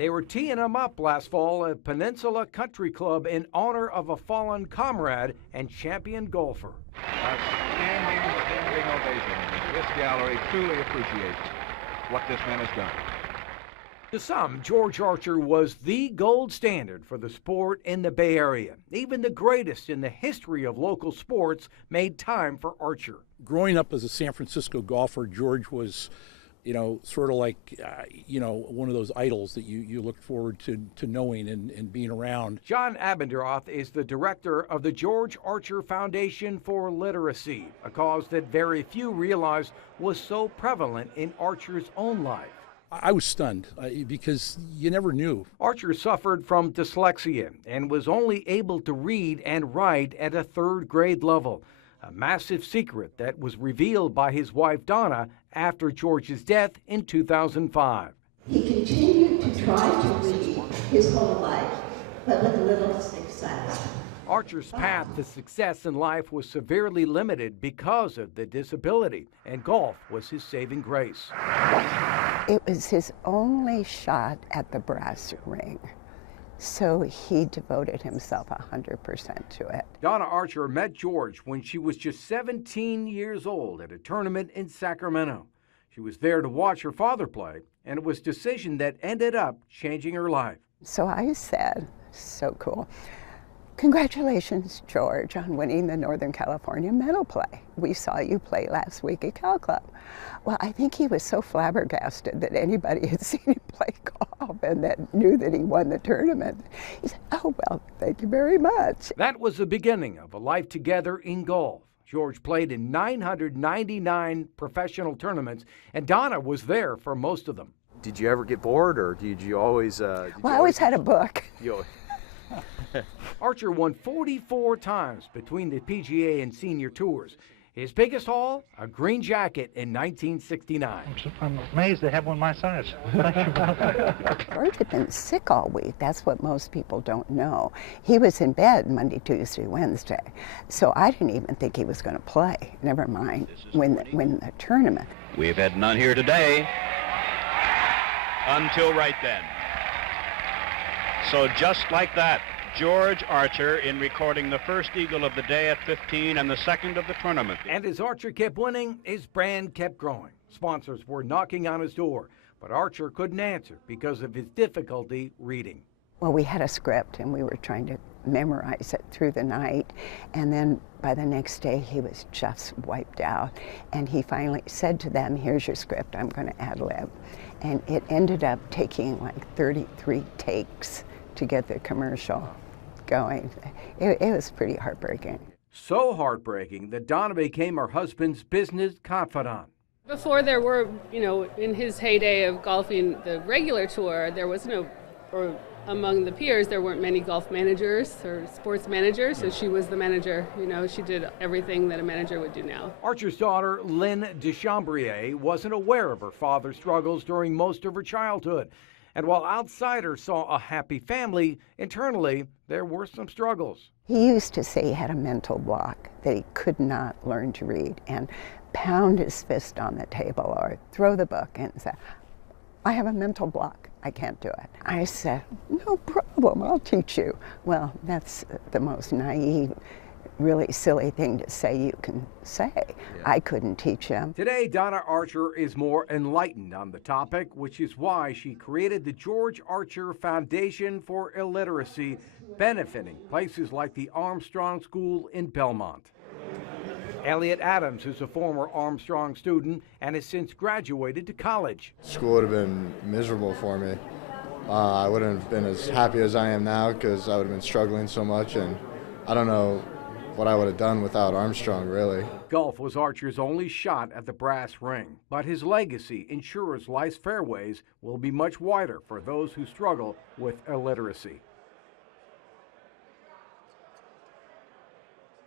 They were teeing him up last fall at Peninsula Country Club in honor of a fallen comrade and champion golfer. A standing ovation. This gallery truly appreciates what this man has done. To some, George Archer was the gold standard for the sport in the Bay Area. Even the greatest in the history of local sports made time for Archer. Growing up as a San Francisco golfer, George was, sort of like, one of those idols that you looked forward to knowing and being around. John Abendroth is the director of the George Archer Foundation for Literacy, a cause that very few realize was so prevalent in Archer's own life. I was stunned because you never knew. Archer suffered from dyslexia and was only able to read and write at a third grade level, a massive secret that was revealed by his wife Donna after George's death in 2005. He continued to try to read his whole life, but with little success. Archer's path to success in life was severely limited because of the disability, and golf was his saving grace. It was his only shot at the brass ring, so he devoted himself 100% to it. Donna Archer met George when she was just 17 years old at a tournament in Sacramento. She was there to watch her father play, and it was a decision that ended up changing her life. So I said, so cool. Congratulations, George, on winning the Northern California medal play. We saw you play last week at Cal Club. Well, I think he was so flabbergasted that anybody had seen him play golf and that knew that he won the tournament. He said, oh, well, thank you very much. That was the beginning of a life together in golf. George played in 999 professional tournaments, and Donna was there for most of them. Did you ever get bored, or did you always... I always had a book. Archer won 44 times between the PGA and senior tours. His biggest haul, a green jacket in 1969. I'm amazed they have one my size. George had been sick all week. That's what most people don't know. He was in bed Monday, Tuesday, Wednesday. So I didn't even think he was going to play, never mind win the tournament. We've had none here today until right then. So just like that, George Archer in recording the first eagle of the day at 15 and the second of the tournament. And as Archer kept winning, his brand kept growing. Sponsors were knocking on his door, but Archer couldn't answer because of his difficulty reading. Well, we had a script and we were trying to memorize it through the night, and then by the next day he was just wiped out, and he finally said to them, here's your script, I'm going to ad-lib. And it ended up taking like 33 takes to get the commercial going. It was pretty heartbreaking. So heartbreaking that Donna became her husband's business confidant. Before there were, in his heyday of golfing the regular tour, there was no, or among the peers, there weren't many golf managers or sports managers, so she was the manager. She did everything that a manager would do now. Archer's daughter, Lynn Deschambrier, wasn't aware of her father's struggles during most of her childhood. And while outsiders saw a happy family, internally, there were some struggles. He used to say he had a mental block, that he could not learn to read, and pound his fist on the table or throw the book and say, I have a mental block, I can't do it. I said, no problem, I'll teach you. Well, that's the most naive, really silly thing to say you can say. Yeah. I couldn't teach him. Today, Donna Archer is more enlightened on the topic, which is why she created the George Archer Foundation for Illiteracy, benefiting places like the Armstrong School in Belmont. Elliot Adams is a former Armstrong student and has since graduated to college. School would have been miserable for me. I wouldn't have been as happy as I am now because I would have been struggling so much, and I don't know what I would have done without Armstrong, really. Golf was Archer's only shot at the brass ring, but his legacy ensures life's fairways will be much wider for those who struggle with illiteracy.